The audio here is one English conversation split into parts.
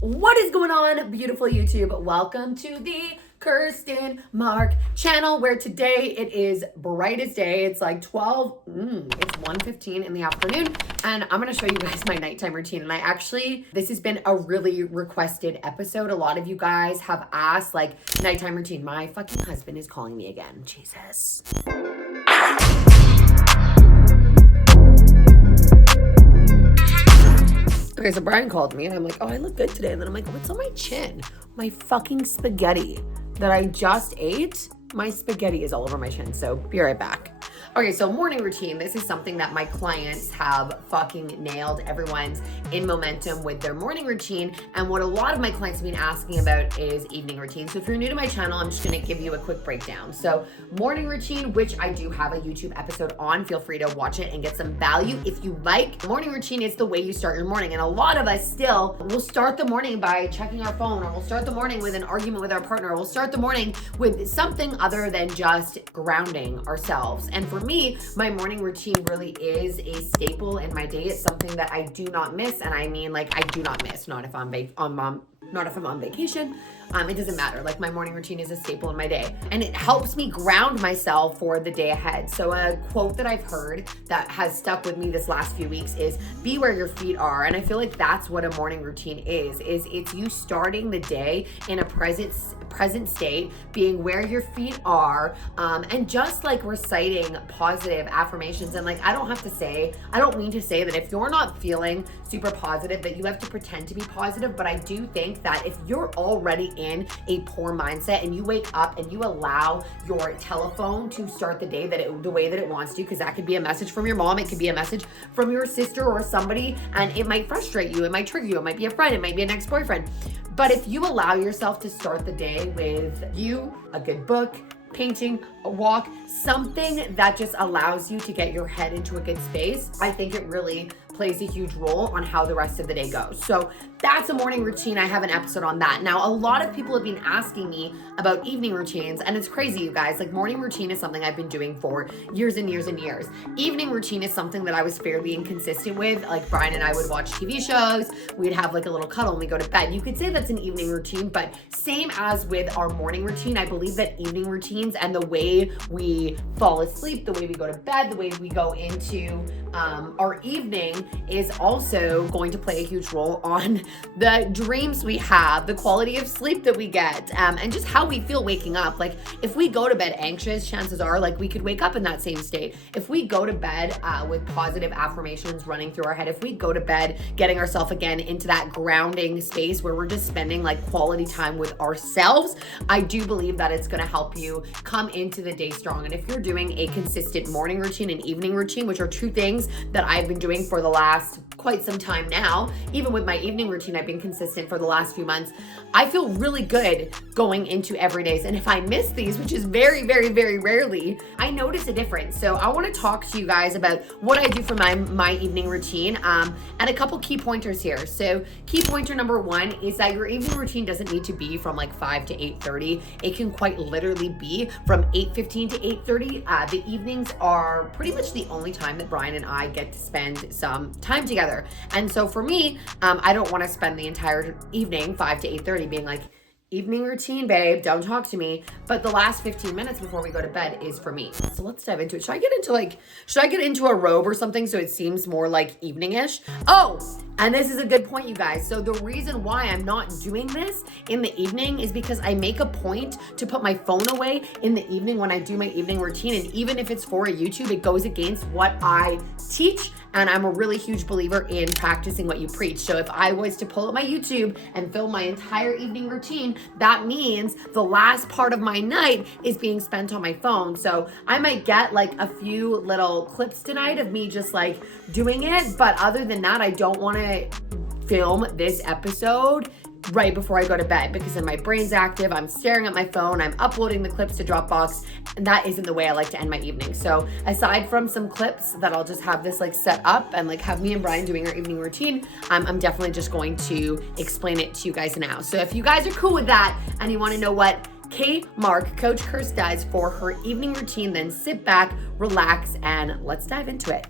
What is going on, beautiful YouTube? Welcome to the Kirsten Mark channel, where today it is bright as day. It's like it's 1:15 in the afternoon, and I'm gonna show you guys my nighttime routine. And this has been a really requested episode. A lot of you guys have asked, like, nighttime routine. My fucking husband is calling me again. Jesus. Okay, so Brian called me and I'm like, oh, I look good today. And then I'm like, what's on my chin? My fucking spaghetti that I just ate. My spaghetti is all over my chin. So be right back. Okay, so morning routine. This is something that my clients have fucking nailed. Everyone's in momentum with their morning routine. And what a lot of my clients have been asking about is evening routine. So if you're new to my channel, I'm just gonna give you a quick breakdown. So morning routine, which I do have a YouTube episode on, feel free to watch it and get some value if you like. Morning routine is the way you start your morning. And a lot of us still will start the morning by checking our phone, or we'll start the morning with an argument with our partner, or we'll start the morning with something other than just grounding ourselves. And for me, my morning routine really is a staple in my day. It's something that I do not miss, and I mean, like, I do not miss. Not if I'm on vacation. It doesn't matter. Like, my morning routine is a staple in my day, and it helps me ground myself for the day ahead. So a quote that I've heard that has stuck with me this last few weeks is, be where your feet are. And I feel like that's what a morning routine is it's you starting the day in a present state, being where your feet are, and just like reciting positive affirmations. And like, I don't mean to say that if you're not feeling super positive that you have to pretend to be positive, but I do think that if you're already in a poor mindset and you wake up and you allow your telephone to start the day the way that it wants to, because that could be a message from your mom, it could be a message from your sister or somebody, and it might frustrate you, it might trigger you, it might be a friend, it might be an ex-boyfriend. But if you allow yourself to start the day with a good book, painting, a walk, something that just allows you to get your head into a good space, I think it really plays a huge role on how the rest of the day goes. So that's a morning routine. I have an episode on that. Now, a lot of people have been asking me about evening routines, and it's crazy, you guys. Like, morning routine is something I've been doing for years and years and years. Evening routine is something that I was fairly inconsistent with. Like, Brian and I would watch TV shows, we'd have like a little cuddle and we go to bed. You could say that's an evening routine, but same as with our morning routine, I believe that evening routines and the way we fall asleep, the way we go to bed, the way we go into our evening is also going to play a huge role on the dreams we have, the quality of sleep that we get, and just how we feel waking up. Like, if we go to bed anxious, chances are, like, we could wake up in that same state. If we go to bed with positive affirmations running through our head, if we go to bed getting ourselves again into that grounding space where we're just spending like quality time with ourselves, I do believe that it's going to help you come into the day strong. And if you're doing a consistent morning routine and evening routine, which are two things that I've been doing for the last quite some time now, even with my evening routine, I've been consistent for the last few months. I feel really good going into every day. And if I miss these, which is very, very, very rarely, I notice a difference. So I want to talk to you guys about what I do for my evening routine, and a couple key pointers here. So key pointer number one is that your evening routine doesn't need to be from like 5 to 8:30. It can quite literally be from 8:15 to 8:30. The evenings are pretty much the only time that Brian and I get to spend some time together. And so for me, I don't want to spend the entire evening, 5 to 8:30, being like, evening routine, babe, don't talk to me. But the last 15 minutes before we go to bed is for me. So let's dive into it. Should I get into a robe or something so it seems more like evening-ish? Oh, and this is a good point, you guys. So the reason why I'm not doing this in the evening is because I make a point to put my phone away in the evening when I do my evening routine. And even if it's for a YouTube, it goes against what I teach. And I'm a really huge believer in practicing what you preach. So if I was to pull up my YouTube and film my entire evening routine, that means the last part of my night is being spent on my phone. So I might get like a few little clips tonight of me just like doing it. But other than that, I don't want to film this episode right before I go to bed, because then my brain's active, I'm staring at my phone, I'm uploading the clips to Dropbox, and that isn't the way I like to end my evening. So aside from some clips that I'll just have this like set up and like have me and Brian doing our evening routine, I'm definitely just going to explain it to you guys now. So if you guys are cool with that and you want to know what Coach Kirsten does for her evening routine, then sit back, relax, and let's dive into it.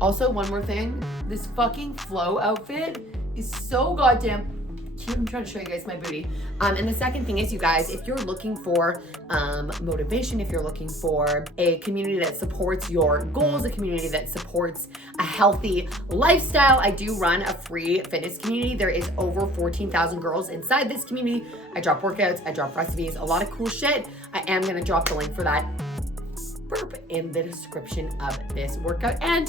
Also, one more thing, this fucking flow outfit is so goddamn cute. I'm trying to show you guys my booty. And the second thing is, you guys, if you're looking for motivation, if you're looking for a community that supports your goals, a community that supports a healthy lifestyle, I do run a free fitness community. There is over 14,000 girls inside this community. I drop workouts, I drop recipes, a lot of cool shit. I am gonna drop the link for that in the description of this workout, and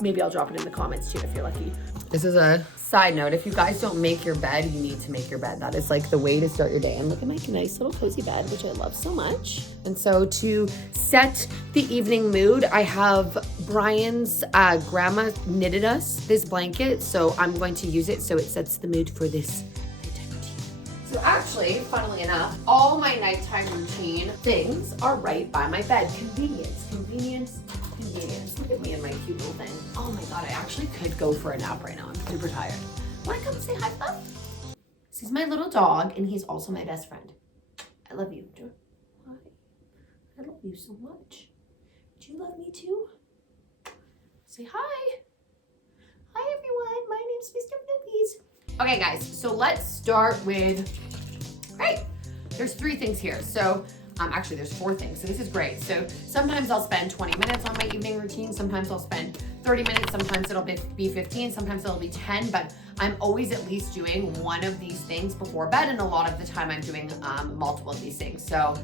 maybe I'll drop it in the comments too if you're lucky. This is a side note. If you guys don't make your bed, you need to make your bed. That is like the way to start your day. And look at my nice little cozy bed, which I love so much. And so to set the evening mood, I have Brian's grandma knitted us this blanket. So I'm going to use it so it sets the mood for this nighttime routine. So actually, funnily enough, all my nighttime routine things are right by my bed. Convenience, convenience, convenience. Look at me and my cute little thing. Oh my God, I actually could go for a nap right now. I'm super tired. Wanna come say hi, pup? This is my little dog, and he's also my best friend. I love you. Hi. I love you so much. Do you love me too? Say hi. Hi, everyone. My name's Mr. Noobies. Okay, guys, so let's start with, right, there's 3 things here. So actually there's 4 things, so this is great. So sometimes I'll spend 20 minutes on my evening routine. Sometimes I'll spend 30 minutes. Sometimes it'll be 15. Sometimes it'll be 10, but I'm always at least doing one of these things before bed. And a lot of the time I'm doing multiple of these things. So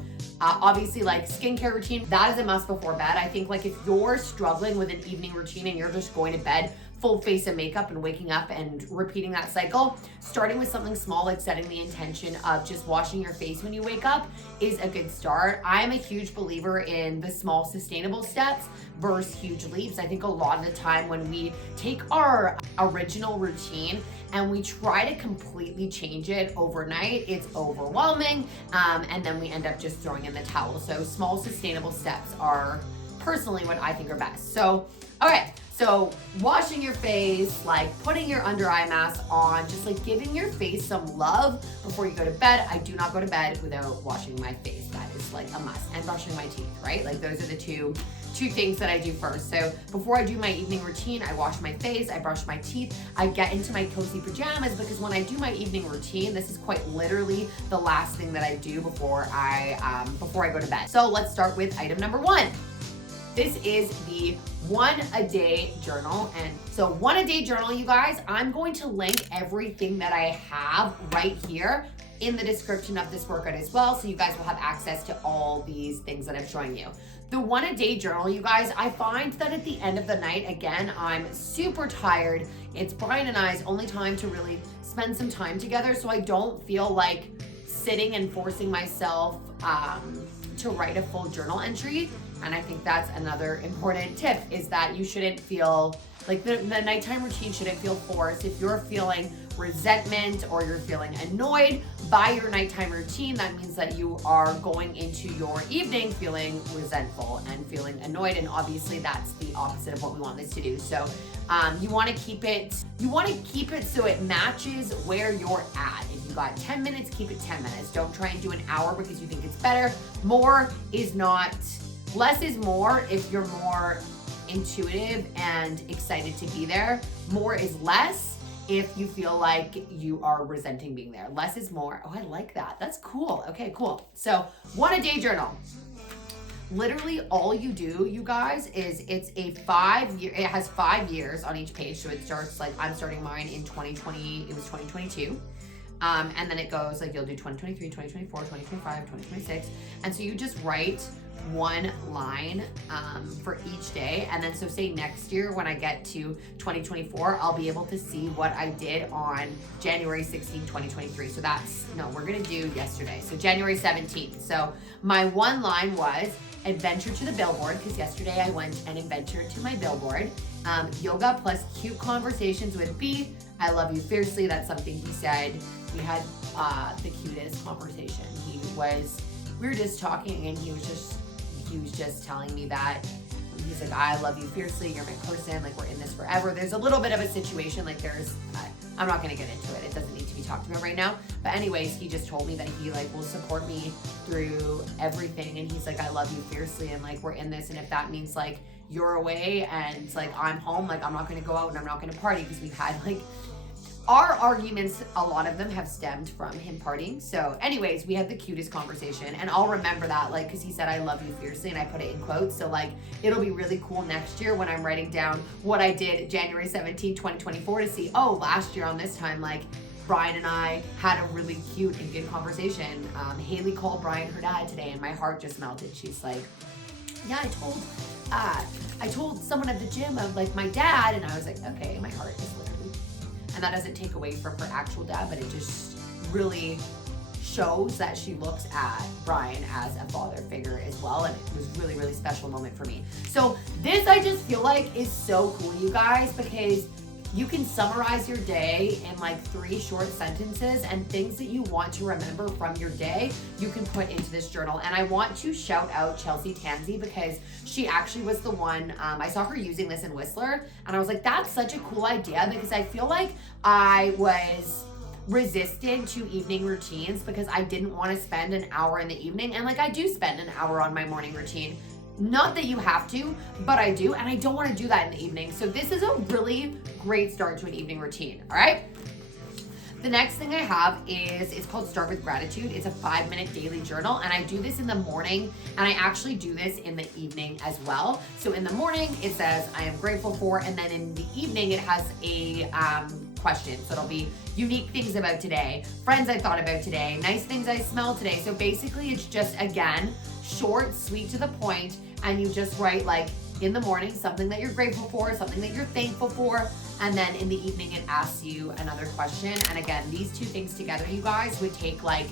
obviously like skincare routine, that is a must before bed. I think like if you're struggling with an evening routine and you're just going to bed full face of makeup and waking up and repeating that cycle, starting with something small like setting the intention of just washing your face when you wake up is a good start. I'm a huge believer in the small sustainable steps versus huge leaps. I think a lot of the time when we take our original routine and we try to completely change it overnight, it's overwhelming, and then we end up just throwing in the towel. So small sustainable steps are personally what I think are best. So, okay. So washing your face, like putting your under eye mask on, just like giving your face some love before you go to bed. I do not go to bed without washing my face. That is like a must. And brushing my teeth, right? Like those are the two things that I do first. So before I do my evening routine, I wash my face, I brush my teeth, I get into my cozy pajamas, because when I do my evening routine, this is quite literally the last thing that I do before I go to bed. So let's start with item number 1. This is the 1 a day journal. And so 1 a day journal, you guys, I'm going to link everything that I have right here in the description of this workout as well. So you guys will have access to all these things that I'm showing you. The 1 a day journal, you guys, I find that at the end of the night, again, I'm super tired. It's Brian and I's only time to really spend some time together. So I don't feel like sitting and forcing myself to write a full journal entry. And I think that's another important tip, is that you shouldn't feel like the nighttime routine shouldn't feel forced. If you're feeling resentment or you're feeling annoyed by your nighttime routine, that means that you are going into your evening feeling resentful and feeling annoyed. And obviously that's the opposite of what we want this to do. So you want to keep it so it matches where you're at. If you got 10 minutes, keep it 10 minutes. Don't try and do an hour because you think it's better. Less is more if you're more intuitive and excited to be there. More is less if you feel like you are resenting being there. Less is more. Oh, I like that. That's cool. Okay, cool. So 1 a day journal. Literally all you do, you guys, is it has 5 years on each page. So it starts like, I'm starting mine in 2020, it was 2022. And then it goes like, you'll do 2023, 2024, 2025, 2026. And so you just write 1 line for each day. And then so say next year when I get to 2024, I'll be able to see what I did on January 16, 2023. So we're gonna do yesterday. So January 17th. So my 1 line was adventure to the billboard, because yesterday I went and adventured to my billboard. Yoga plus cute conversations with B. I love you fiercely. That's something he said. We had the cutest conversation. We were just talking, and he was just telling me that he's like, I love you fiercely. You're my person. Like, we're in this forever. There's a little bit of a situation. Like, I'm not going to get into it. It doesn't need to be talked about right now. But anyways, he just told me that he like will support me through everything. And he's like, I love you fiercely. And like, we're in this. And if that means like you're away and like I'm home, like I'm not going to go out and I'm not going to party, because we've had like our arguments, a lot of them have stemmed from him partying. So anyways, we had the cutest conversation, and I'll remember that, like, because he said, I love you fiercely, and I put it in quotes. So like, it'll be really cool next year when I'm writing down what I did January 17, 2024 to see, oh, last year on this time, like, Brian and I had a really cute and good conversation. Haley called Brian her dad today, and my heart just melted. She's like, yeah, I told someone at the gym of like my dad, and I was like, okay, my heart is literally, and that doesn't take away from her actual dad, but it just really shows that she looks at Brian as a father figure as well, and it was really, really special moment for me. So this, I just feel like, is so cool, you guys, because you can summarize your day in like 3 short sentences, and things that you want to remember from your day, you can put into this journal. And I want to shout out Chelsea Tansey, because she actually was the one, I saw her using this in Whistler, and I was like, that's such a cool idea, because I feel like I was resistant to evening routines because I didn't want to spend an hour in the evening. And like, I do spend an hour on my morning routine. Not that you have to, but I do, and I don't want to do that in the evening. So this is a really great start to an evening routine, all right? The next thing I have is, it's called Start with Gratitude. It's a 5-minute daily journal, and I do this in the morning, and I actually do this in the evening as well. So in the morning, it says, I am grateful for, and then in the evening, it has a question. So it'll be unique things about today, friends I thought about today, nice things I smelled today. So basically, it's just, again, short, sweet, to the point, and you just write, like, in the morning, something that you're grateful for, something that you're thankful for, and then in the evening, it asks you another question. And again, these 2 things together, you guys, would take like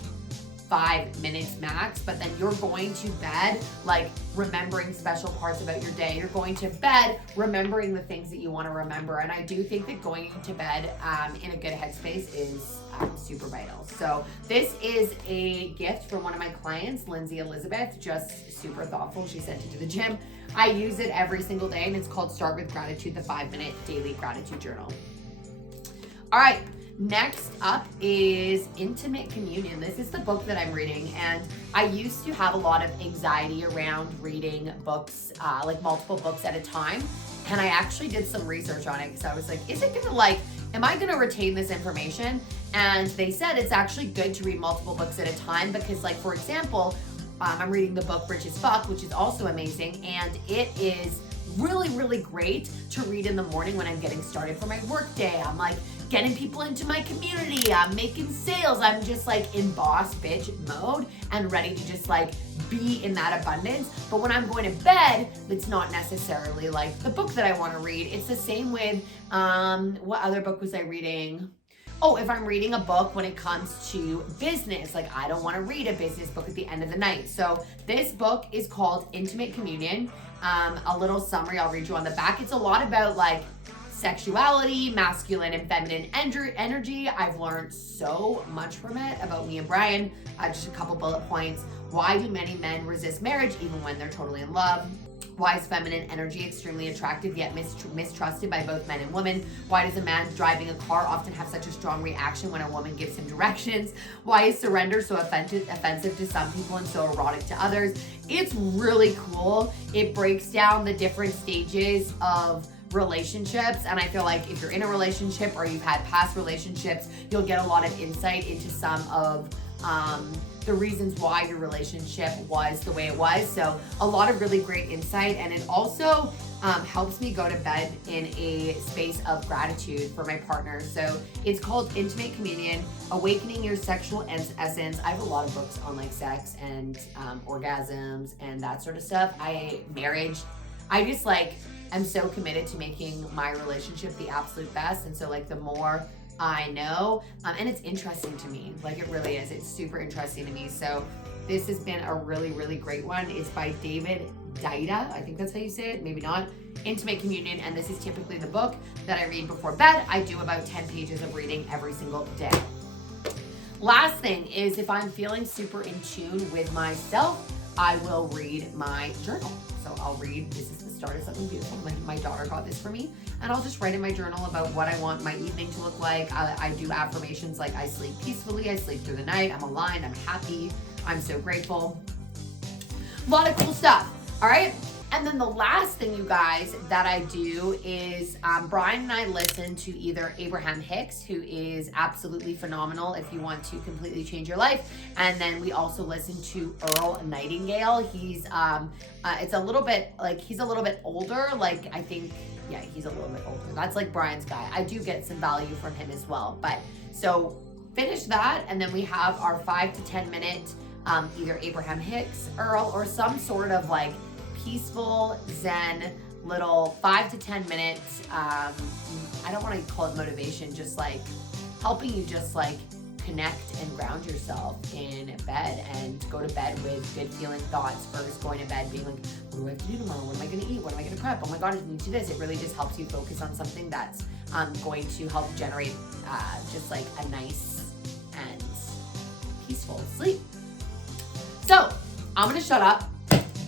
5 minutes max, but then you're going to bed like remembering special parts about your day. You're going to bed remembering the things that you want to remember. And I do think that going to bed in a good headspace is super vital. So this is a gift from one of my clients, Lindsay Elizabeth, just super thoughtful. She sent it to the gym. I use it every single day, and it's called Start with Gratitude, the 5-minute daily gratitude journal. All right. Next up is Intimate Communion. This is the book that I'm reading, and I used to have a lot of anxiety around reading books, like multiple books at a time. And I actually did some research on it because I was like, is it gonna am I gonna retain this information? And they said it's actually good to read multiple books at a time because, like, for example, I'm reading the book Rich as Fuck, which is also amazing, and it is really, really great to read in the morning when I'm getting started for my work day. I'm like getting people into my community, I'm making sales, I'm just like in boss bitch mode and ready to just like be in that abundance. But when I'm going to bed, it's not necessarily like the book that I want to read. It's the same with, what other book was I reading? Oh, if I'm reading a book when it comes to business, like I don't want to read a business book at the end of the night. So this book is called Intimate Communion. A little summary I'll read you on the back. It's a lot about like sexuality, masculine and feminine energy. I've learned so much from it about me and Brian. Just a couple bullet points. Why do many men resist marriage even when they're totally in love? Why is feminine energy extremely attractive yet mistrusted by both men and women? Why does a man driving a car often have such a strong reaction when a woman gives him directions? Why is surrender so offensive to some people and so erotic to others? It's really cool. It breaks down the different stages of relationships, and I feel like if you're in a relationship or you've had past relationships, you'll get a lot of insight into some of the reasons why your relationship was the way it was. So a lot of really great insight, and it also helps me go to bed in a space of gratitude for my partner. So it's called Intimate Communion, Awakening Your Sexual Essence. I have a lot of books on like sex and orgasms and that sort of stuff. Marriage. I just like, I'm so committed to making my relationship the absolute best. And so like the more I know, and it's interesting to me, like it really is. It's super interesting to me. So this has been a really, really great one. It's by David Daida. I think that's how you say it. Maybe not. Intimate Communion. And this is typically the book that I read before bed. I do about 10 pages of reading every single day. Last thing is if I'm feeling super in tune with myself, I will read my journal. So I'll read, this is the start of something beautiful. My daughter got this for me. And I'll just write in my journal about what I want my evening to look like. I do affirmations like I sleep peacefully, I sleep through the night, I'm aligned, I'm happy, I'm so grateful. A lot of cool stuff, all right? And then the last thing, you guys, that I do is Brian and I listen to either Abraham Hicks, who is absolutely phenomenal if you want to completely change your life. And then we also listen to Earl Nightingale. He's, it's a little bit, like, he's a little bit older. Like, I think, yeah, he's a little bit older. That's like Brian's guy. I do get some value from him as well. But so finish that. And then we have our 5 to 10 minute, either Abraham Hicks, Earl, or some sort of like peaceful Zen little 5 to 10 minutes. I don't want to call it motivation, just like helping you just like connect and ground yourself in bed and go to bed with good feeling thoughts versus going to bed being like, what do I have to do tomorrow? What am I going to eat? What am I going to prep? Oh my God, I need to do this. It really just helps you focus on something that's going to help generate just like a nice and peaceful sleep. So I'm going to shut up.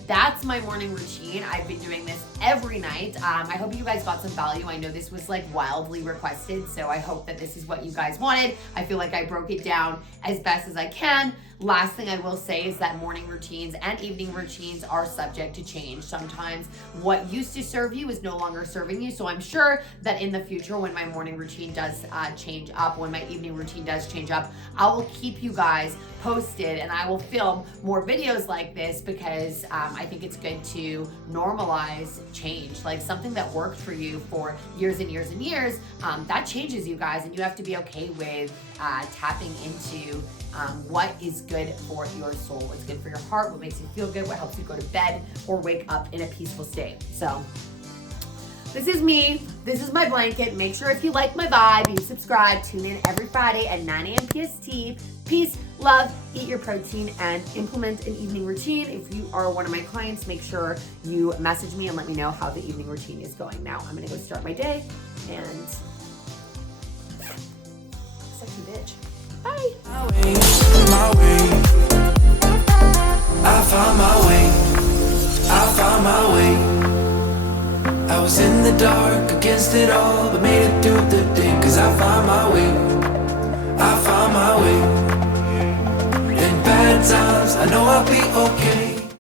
That's my morning routine. I've been doing this every night. I hope you guys got some value. I know this was like wildly requested, so I hope that this is what you guys wanted. I feel like I broke it down as best as I can. Last thing I will say is that morning routines and evening routines are subject to change. Sometimes what used to serve you is no longer serving you. So I'm sure that in the future, when my morning routine does change up, when my evening routine does change up, I will keep you guys posted and I will film more videos like this because I think it's good to normalize change. Like something that worked for you for years and years and years, that changes, you guys, and you have to be okay with tapping into what is good for your soul, what's good for your heart, what makes you feel good, what helps you go to bed or wake up in a peaceful state. So this is me. This is my blanket. Make sure if you like my vibe, you subscribe. Tune in every Friday at 9 a.m. PST. Peace, love, eat your protein, and implement an evening routine. If you are one of my clients, make sure you message me and let me know how the evening routine is going. Now I'm gonna go start my day and sexy bitch. Bye. My way. I found my way. I found my way. I was in the dark against it all, but made it through the day. Cause I found my way. I found my way. In bad times, I know I'll be okay.